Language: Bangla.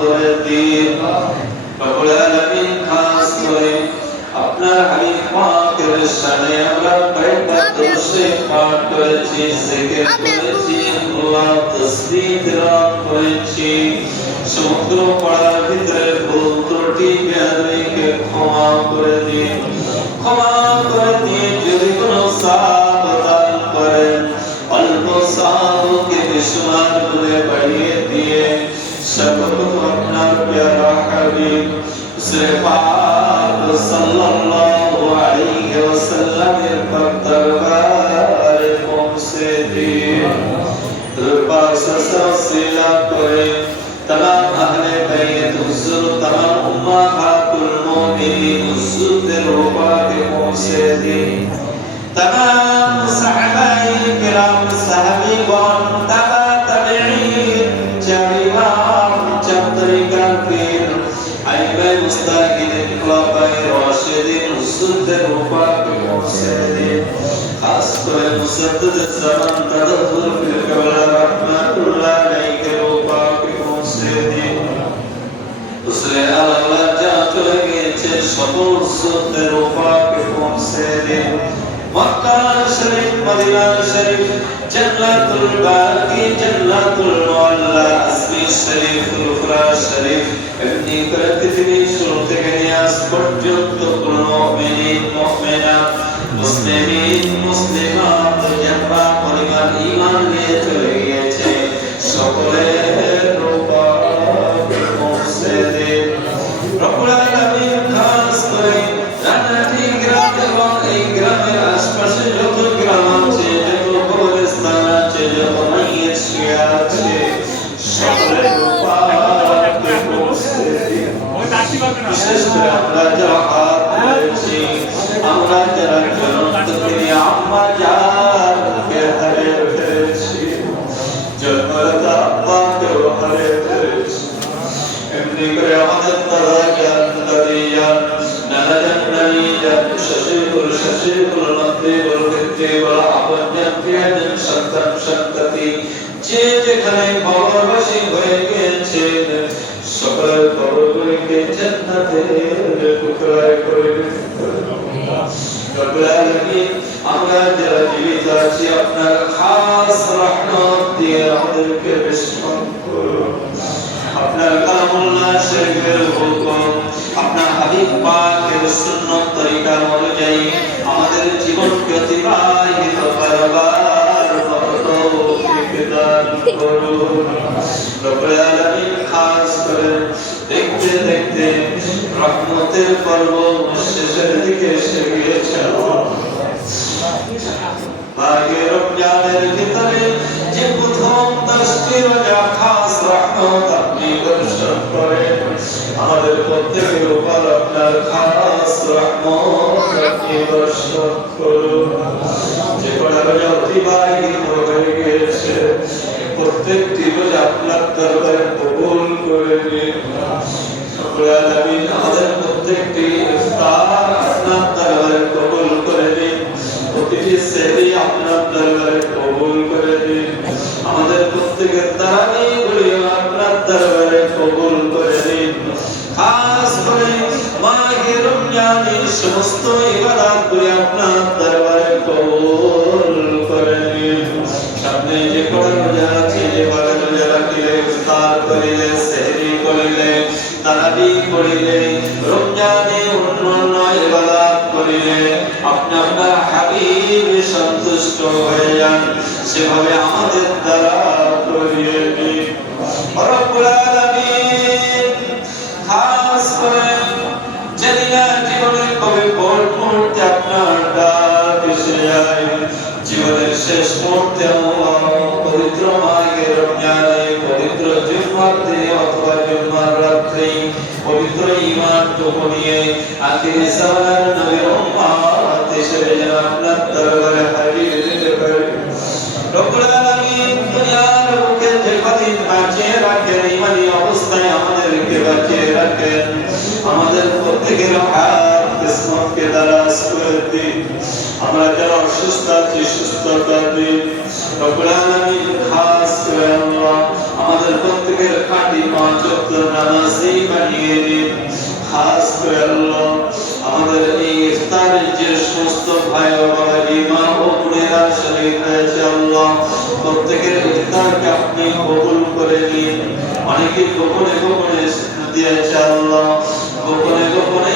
করে দিন। রব্বুল আলামিন খাস করে আপনার হাবিব পাকের শানে আমরা কয়েকটা দরুদ পাঠ করেছি, জিকির করেছি, আল্লাহ তাসবিহ তেলাওয়াত করেছি। সমগ্র পড়ার ভিতরে ভুল ত্রুটি বেয়াদবিকে ক্ষমা করে দিন, ক্ষমা করে দিয়ে যদি কোনো সাহাব দান করেন অল্প সাহাবকে বেশুমার করে বাড়িয়ে দিয়ে সর্বপ্রথম আপনার প্যারা হাবিব পাক সাল্লাল্লাহু আলাইহি ওয়াসাল্লামের দরবারে পৌঁছে দিন। দরবার সসিলা করে तमाम अहले बैत हुजूर तमाम उम्महातुल मोमिनीन हुजूर रूपा के पहुंचे दी। तमाम सहाबाए किराम सहाबीगण तबा तबईन जरीवान चतरिका पीर आइबे मुस्ताकिन खुलाफाए राशिदीन हुजूर रूपा के पहुंचे दी। खास कर मुसद्दद ज़मान तदब्बुर फिल क़ब्ला रहमतुल्लाह अलैहि के रूपा दूसरे अल्लाह जाते गए সকল সুন্নের উপাকে পৌঁছে দিন। মক্কা শরীফ, মদিনা শরীফ, জান্নাতুল বাকি, জান্নাতুল মুআল্লা, আসমি শরীফ, ফুরফুরা শরীফ, এমনি করে পৃথিবী শুরু থেকে নিয়ে আজ পর্যন্ত কোন মুমিন মুমিনাত মুসলিমিন মুসলিমাত যারা পরিবার ঈমান নিয়ে চলে গিয়েছে সকলের উপাকে পৌঁছে দিন। রব্বুল আলামিন খাস করে রানাটি গ্রাম এবং এই গ্রামের আশপাশে যত গ্রাম আছে, যত কবরস্থান আছে, যত মাইয়াত শুয়ে আছে সকলের উপাকে পৌঁছে দিন। বিশেষ করে আমরা যারা হাত ধরেছি, আমরা যারা জনন্তকে আম্মা জানকে হারিয়ে ফেলেছি, জন্মদাতা আব্বাকেও হারিয়ে ফেলেছি, এমনি করে আমাদের দাদা জ্ঞান দাদি জ্ঞান নানা জান নানি জান শ্বশুর শ্বশুর নাতি বলতে বলা আপন জান প্রিয়জন সন্তান সন্ততি যে যেখানে কবরবাসী হয়ে গেছেন সকলের কবরগুলিকে জান্নাতের টুকরায় করে দিন। রব্বুল আলামিন আমরা যারা জীবিত আছি আপনার খাস রহমত দিয়ে আমাদেরকে বেষ্টন করুন। আপনার কালামুল্লাহ শরীফের হুকুম, আপনার হাবিব পাকের সুন্নাত তরিকা অনুযায়ী আমাদের জীবনকে অতিবাহিত করবার তৌফিক দান করুন। রব্বুল আলামিন খাস করে দেখতে দেখতে রহমতের পর্ব শেষের দিকে এসে গিয়েছে। মাহে রমজানের ভিতরে যে প্রথম 10টি রোজা খাস রহমত আপনি বর্ষণ করেন, আমাদের প্রত্যেকের উপর আপনার খাস রহমত আপনি বর্ষণ করুন। যে কটা রোজা অতিবাহিত হয়ে গিয়েছে প্রত্যেকটি রোজা আপনার দরবারে কবুল করে নিন। রব্বুল আলামিন আমাদের প্রত্যেকটি ইফতার আপনার দরবারে কবুল করে নিন, প্রতিটি সেহরি আপনার দরবারে কবুল করে দিন। আমাদের প্রত্যেকের তারাবিগুলি আপনার দরবারে কবুল করে দিন। খাস করে মাহে রমজানের সমস্ত ইবাদতগুলি আপনার দরবারে কবুল করে দিন। সামনে যে কটা রোজা আছে, যে কটা রোজা রাখিলে, ইফতার করিলে, সেহরি করিলে, তারাবি করিলে, রমজানে অন্যান্য ইবাদত করিলে আপনি আপনার হাবিব সন্তুষ্ট হয়ে যান, সেভাবে আমাদের দ্বারা করিয়ে দিন। রব্বুল আলামিন খাস করে যেদিনা জীবনের কবে কোন মুহূর্তে আপনার ডাক এসে যায়, জীবনের শেষ মুহূর্তে পবিত্র মাহে রমজানে, পবিত্র জুম্মার দিনে অথবা জুম্মার রাত্রে পবিত্র ঈমান টুকু নিয়ে আখির জামানার নবীর উম্মত হিসেবে যেন আপনার দরবারে হাজির দিতে পারি। রব্বুল আলামিন দুনিয়ার বুকে যে কদিন বাঁচিয়ে রাখেন, ঈমানী অবস্থায় আমাদেরকে বাঁচিয়ে রাখেন, আমাদের প্রত্যেকের হাত কিসমতকে দারাজ করে দিন। আমরা যারা অসুস্থ আছি সুস্থতা দিন। রব্বুল আলামিন খাস করে আল্লাহ আমাদের প্রত্যেকের খাঁটি 5 ওয়াক্ত নামাজ খাস করে আল্লাহ আমাদের এই ইফতারের যে সমস্ত ভাই ও বাবা মা ও বোনেরা শরীর হয়েছে আল্লাহ প্রত্যেকের ইফতারকে আপনি কবুল করে নিন। অনেকে গোপনে গোপনে দিয়েছে আল্লাহ, গোপনে গোপনে